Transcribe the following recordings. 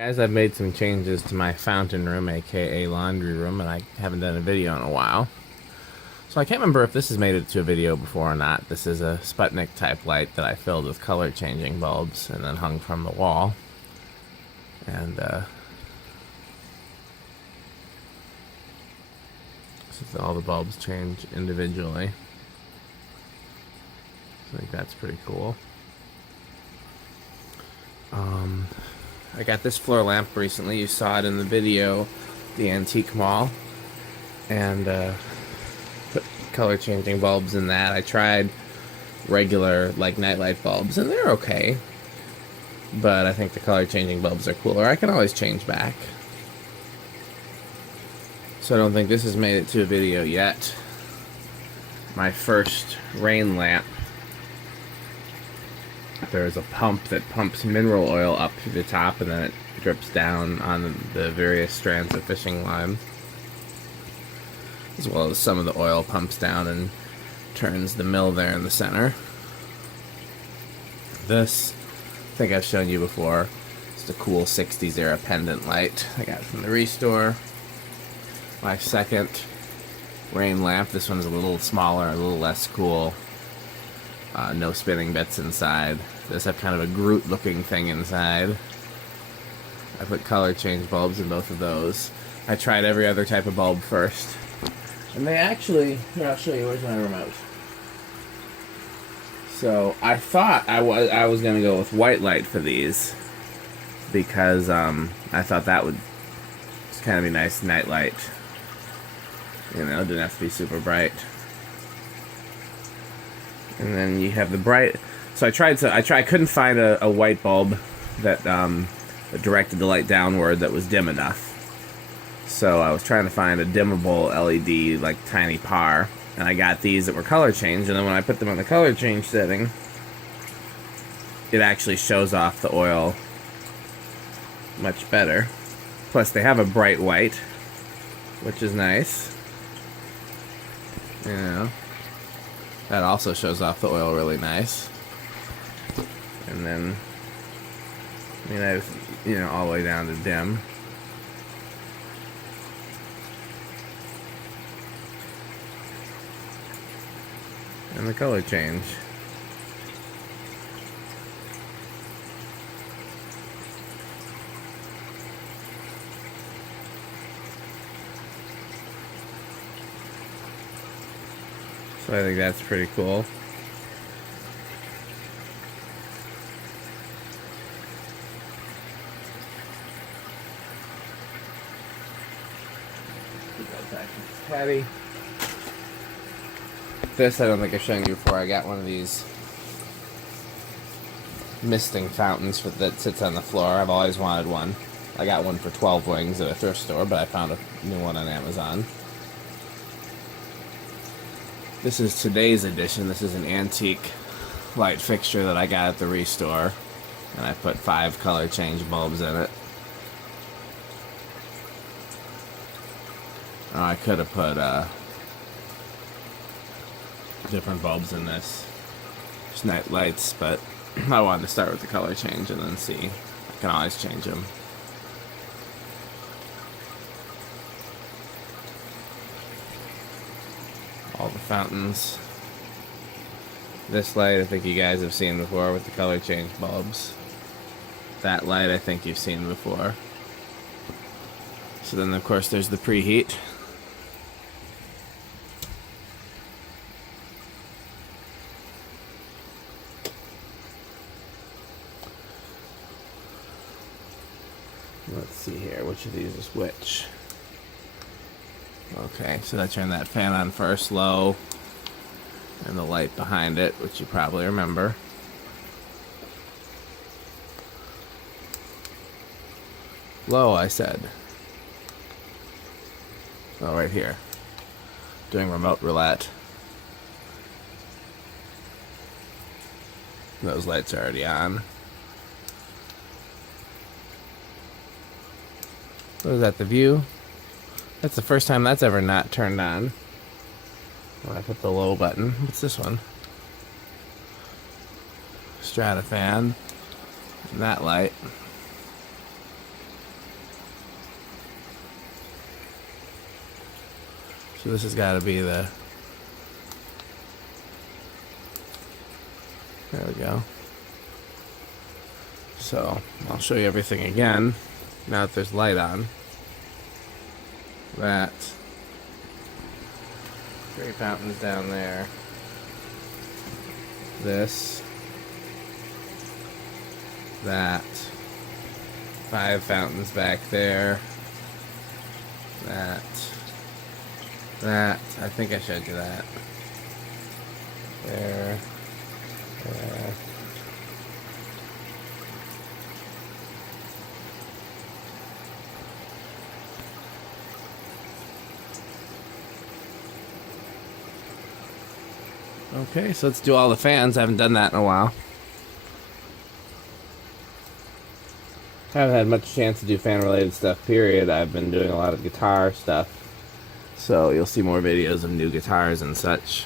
Guys, I've made some changes to my fountain room, aka laundry room, and I haven't done a video in a while. So I can't remember if this has made it to a video before or not. This is a Sputnik type light that I filled with color changing bulbs and then hung from the wall. And so all the bulbs change individually. I think that's pretty cool. I got this floor lamp recently. You saw it in the video, the antique mall, and put color changing bulbs in that. I tried regular like nightlight bulbs and they're okay, but I think the color changing bulbs are cooler. I can always change back. So I don't think this has made it to a video yet. My first rain lamp. There's a pump that pumps mineral oil up to the top and then it drips down on the various strands of fishing line, as well as some of the oil pumps down and turns the mill there in the center. This, I think I've shown you before, it's a cool 60s era pendant light I got from the Restore. My second rain lamp, this one's a little smaller, a little less cool. No spinning bits inside. This have kind of a Groot looking thing inside. I put color change bulbs in both of those. I tried every other type of bulb first. And they actually, here I'll show you, where's my remote? So I thought I was going to go with white light for these, because I thought that would just kind of be nice night light. You know, it didn't have to be super bright. And then you have the bright. So I couldn't find a white bulb that directed the light downward that was dim enough. So I was trying to find a dimmable LED, like tiny par, and I got these that were color changed. And then when I put them on the color change setting, it actually shows off the oil much better. Plus they have a bright white, which is nice. You know. That also shows off the oil really nice. And then, I mean, I've, all the way down to dim. And the color change. So I think that's pretty cool. Patty. This I don't think I've shown you before. I got one of these misting fountains that sits on the floor. I've always wanted one. I got one for 12 wings at a thrift store, but I found a new one on Amazon. This is today's edition. This is an antique light fixture that I got at the Restore, and I put 5 color change bulbs in it. Oh, I could have put different bulbs in this, just night lights, but I wanted to start with the color change and then see. I can always change them. All the fountains. This light I think you guys have seen before with the color change bulbs. That light I think you've seen before. So then of course there's the preheat. Let's see here, which of these is which? Okay, so I turned that fan on first, low, and the light behind it, which you probably remember. Low, I said. Oh, right here. Doing remote roulette. Those lights are already on. So is that the view? That's the first time that's ever not turned on. When I put the low button. What's this one? Stratofan. And that light. So this has got to be the... There we go. So I'll show you everything again now that there's light on. That 3 fountains down there. This. That. 5 fountains back there. That. That. I think I showed you that. There. There. Okay, so let's do all the fans. I haven't done that in a while. Haven't had much chance to do fan-related stuff, period. I've been doing a lot of guitar stuff. So you'll see more videos of new guitars and such.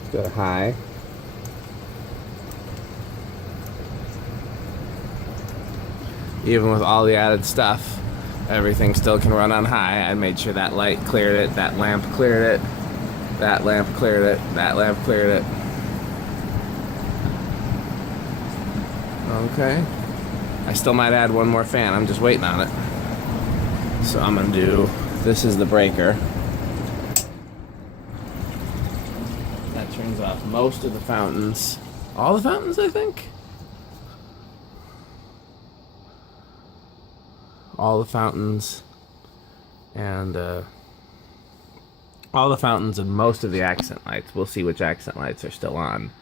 Let's go to high. Even with all the added stuff, everything still can run on high. I made sure that light cleared it, that lamp cleared it, that lamp cleared it, that lamp cleared it. Okay. I still might add one more fan. I'm just waiting on it. So I'm going to do, this is the breaker. That turns off most of the fountains. All the fountains, I think? All the fountains and all the fountains and most of the accent lights. We'll see which accent lights are still on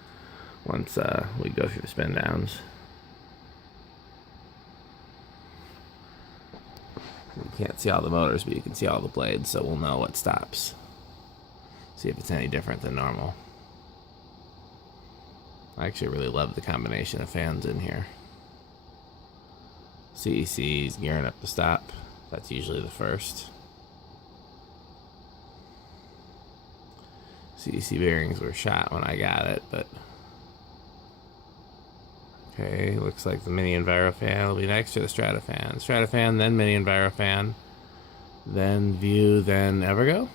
once we go through the spin downs. You can't see all the motors, but you can see all the blades, so we'll know what stops. See if it's any different than normal. I actually really love the combination of fans in here. CEC is gearing up to stop. That's usually the first. CEC bearings were shot when I got it, but... Okay, looks like the mini envirofan will be next to the stratofan. Stratofan, then mini envirofan, then view, then evergo.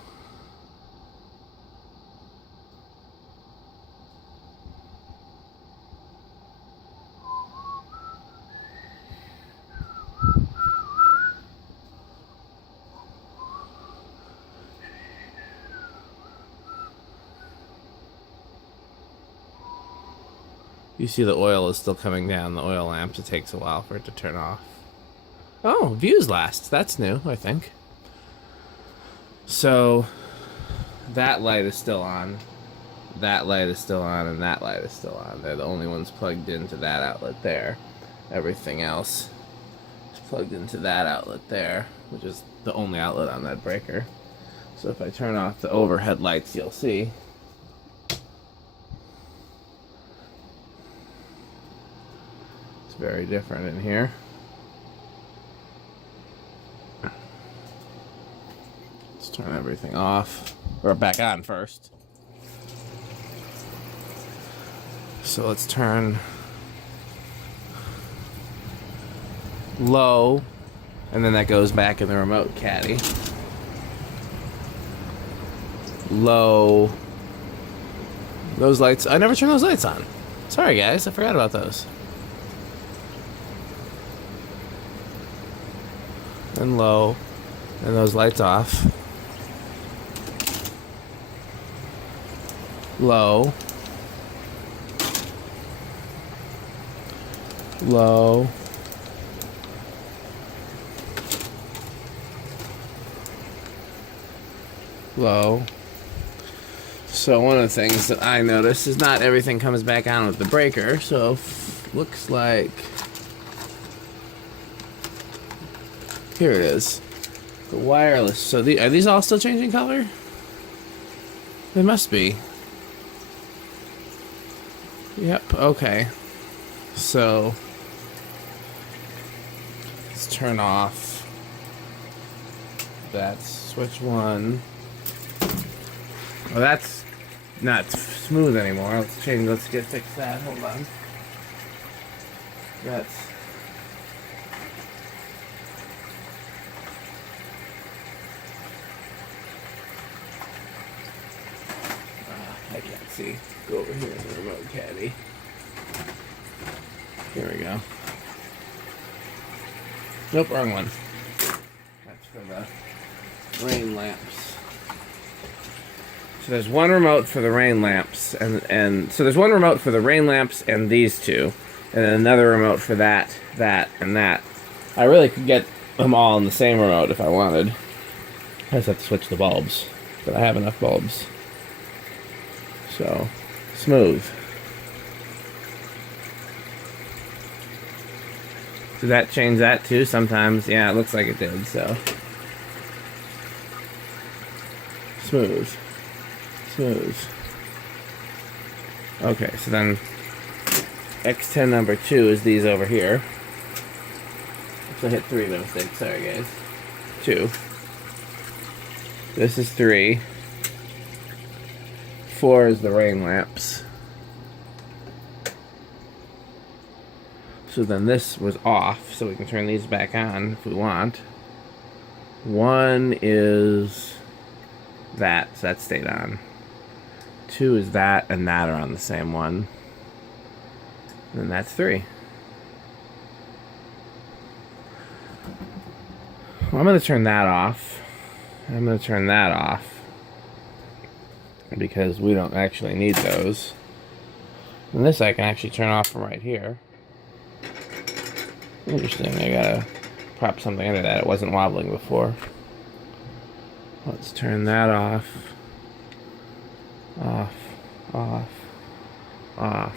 You see the oil is still coming down the oil lamps. It takes a while for it to turn off. Oh, views last. That's new, I think. So, that light is still on. That light is still on, and that light is still on. They're the only ones plugged into that outlet there. Everything else is plugged into that outlet there, which is the only outlet on that breaker. So if I turn off the overhead lights, you'll see. Very different in here. Let's turn everything off, or back on first. So let's turn low, and then that goes back in the remote caddy. Low. Those lights, I never turned those lights on. Sorry guys, I forgot about those. And low, and those lights off. Low. Low. Low. So one of the things that I noticed is not everything comes back on with the breaker, so looks like... Here it is. The wireless. So are these all still changing color? They must be. Yep, okay. So let's turn off. That's switch 1. Well, that's not smooth anymore. Let's fix that. Hold on. That's... I can't see. Go over here in the remote caddy. Here we go. Nope, wrong one. That's for the rain lamps. So there's one remote for the rain lamps, and so there's one remote for the rain lamps and these two, and then another remote for that, and that. I really could get them all in the same remote if I wanted. I just have to switch the bulbs, but I have enough bulbs. So, smooth. Did that change that too? Sometimes, yeah, it looks like it did, so. Smooth. Smooth. Okay, so then X10 number 2 is these over here. So I hit 3 by mistake, sorry guys. 2. This is 3. 4 is the rain lamps. So then this was off, so we can turn these back on if we want. 1 is that, so that stayed on. 2 is that, and that are on the same one. And that's 3. Well, I'm going to turn that off. I'm going to turn that off. Because we don't actually need those. And this I can actually turn off from right here. Interesting, I gotta prop something under that. It wasn't wobbling before. Let's turn that off. Off, off, off.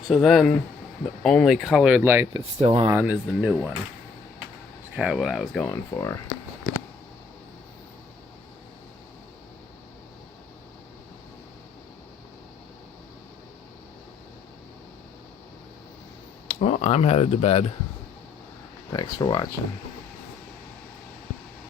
So then, the only colored light that's still on is the new one. That's kind of what I was going for. Well, I'm headed to bed. Thanks for watching.